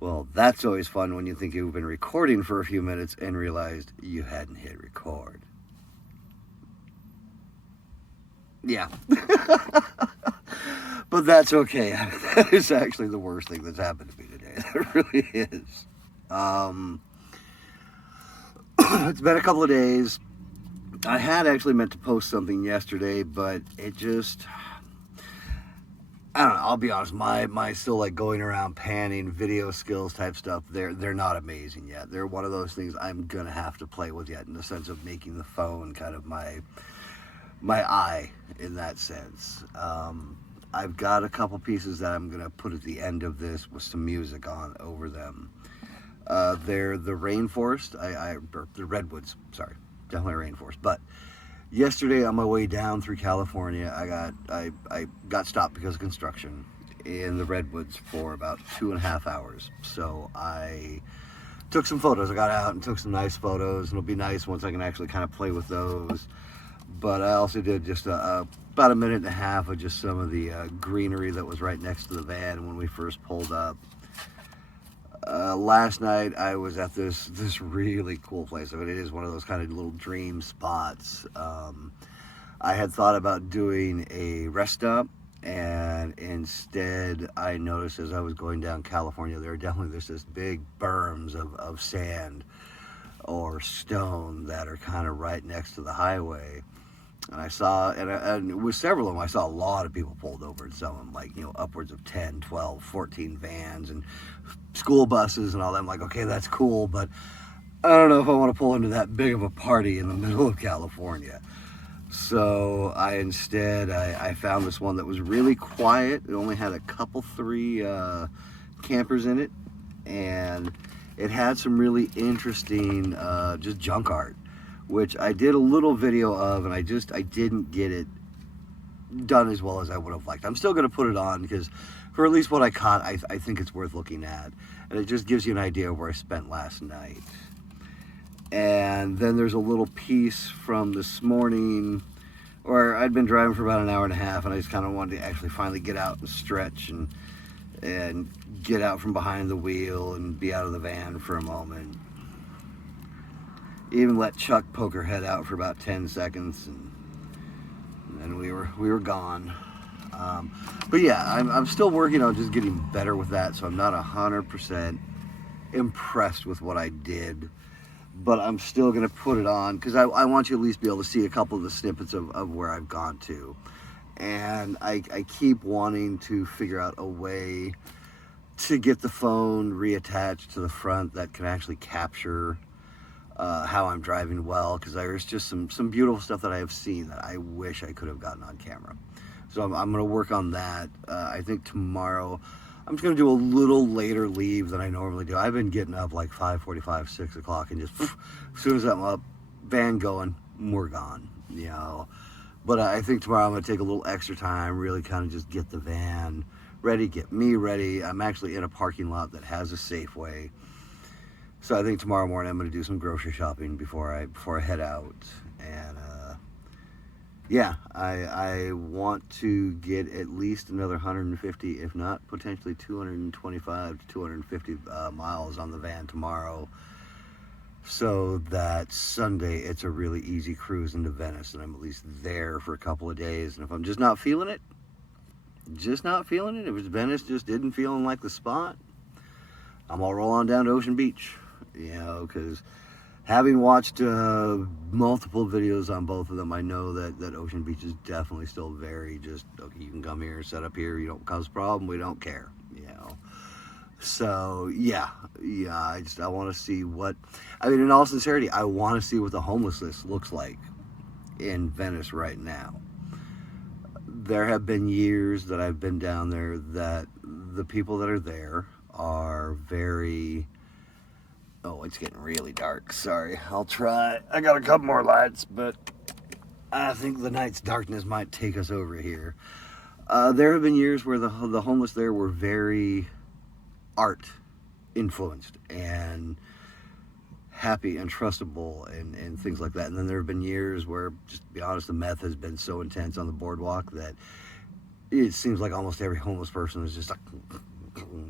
Well, that's always fun when you think you've been recording for a few minutes and realized you hadn't hit record. Yeah. But that's okay. That is actually the worst thing that's happened to me today. It really is. Um, it's been a couple of days. I had actually meant to post something yesterday, but it just I don't know. I'll be honest. My still like going around panning video skills type stuff. They're not amazing yet. They're one of those things I'm gonna have to play with yet in the sense of making the phone kind of my eye in that sense. I've got a couple pieces that I'm gonna put at the end of this with some music on over them. They're the rainforest. Or the redwoods. Sorry, definitely rainforest. But yesterday on my way down through California, I got stopped because of construction in the redwoods for about 2.5 hours. So I took some photos. I got out and took some nice photos, and it'll be nice once I can actually kind of play with those. But I also did just about a minute and a half of just some of the greenery that was right next to the van when we first pulled up. Last night I was at this really cool place. I mean, it is one of those kind of little dream spots. I had thought about doing a rest stop, and instead I noticed as I was going down California, there's this big berms of sand or stone that are kind of right next to the highway. And I saw, and with several of them, I saw a lot of people pulled over and some of them, like, upwards of 10, 12, 14 vans and school buses and all that. I'm like, okay, that's cool, but I don't know if I want to pull into that big of a party in the middle of California. So I found this one that was really quiet. It only had a couple, three campers in it, and it had some really interesting just junk art, which I did a little video of, and I didn't get it done as well as I would have liked. I'm still going to put it on because for at least what I caught, I think it's worth looking at, and it just gives you an idea of where I spent last night. And then there's a little piece from this morning where I'd been driving for about an hour and a half, and I just kind of wanted to actually finally get out and stretch and get out from behind the wheel and be out of the van for a moment. Even let Chuck poke her head out for about 10 seconds, and then we were gone. But yeah, I'm still working on just getting better with that, so I'm not 100% impressed with what I did. But I'm still going to put it on because I want you to at least be able to see a couple of the snippets of where I've gone to. And I keep wanting to figure out a way to get the phone reattached to the front that can actually capture how I'm driving well, because there's just some beautiful stuff that I have seen that I wish I could have gotten on camera. So I'm going to work on that. I think tomorrow I'm just going to do a little later leave than I normally do. I've been getting up like 5:45, 6 o'clock, and just as soon as I'm up, van going, we're gone, But I think tomorrow I'm going to take a little extra time, really kind of just get the van ready, get me ready. I'm actually in a parking lot that has a Safeway. So I think tomorrow morning I'm going to do some grocery shopping before I head out. And yeah, I want to get at least another 150, if not potentially 225 to 250 miles on the van tomorrow, so that Sunday it's a really easy cruise into Venice, and I'm at least there for a couple of days. And if I'm just not feeling it, if it's Venice just didn't feeling like the spot, I'm gonna roll on down to Ocean Beach, because having watched multiple videos on both of them, I know that Ocean Beach is definitely still very just, okay, you can come here, set up here, you don't cause a problem, we don't care, So, yeah, I want to see in all sincerity, I want to see what the homelessness looks like in Venice right now. There have been years that I've been down there that the people that are there are very... Oh, it's getting really dark. Sorry. I'll try. I got a couple more lights, but I think the night's darkness might take us over here. There have been years where the homeless there were very art influenced and happy and trustable and things like that. And then there have been years where, just to be honest, the meth has been so intense on the boardwalk that it seems like almost every homeless person is just like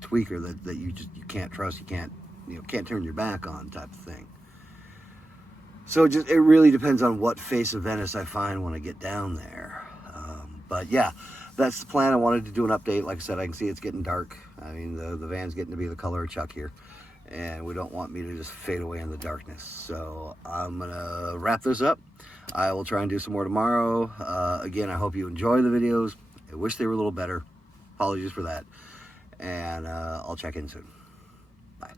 tweaker that you can't trust, you can't turn your back on type of thing. So it really depends on what face of Venice I find when I get down there. But yeah, that's the plan. I wanted to do an update. Like I said, I can see it's getting dark. I mean, the van's getting to be the color of Chuck here, and we don't want me to just fade away in the darkness. So I'm gonna wrap this up. I will try and do some more tomorrow. Again, I hope you enjoy the videos. I wish they were a little better. Apologies for that. And I'll check in soon. Bye.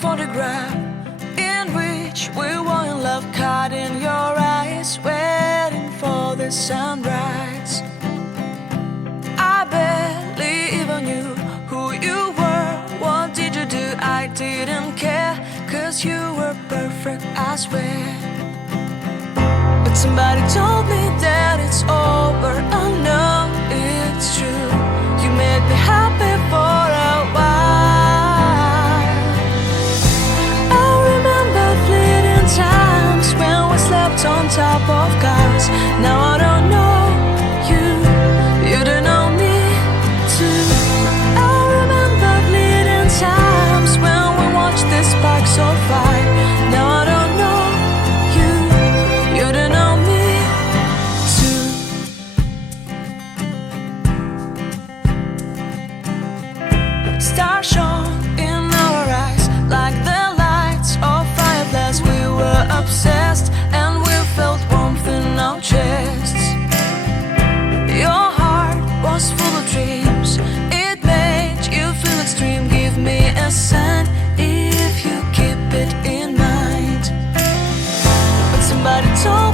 photograph in which we were in love, caught in your eyes, waiting for the sunrise. I barely even knew who you were. What did you do? I didn't care, 'cause you were perfect, I swear. But somebody told me that it's over. Oh no, it's true. You made me happy for a while. I remember fleeting times when we slept on top of cars. Now I don't know you, you don't know me too. I remember fleeting times when we watched the sparks so far. Now I don't know you, you don't know me. Nobody told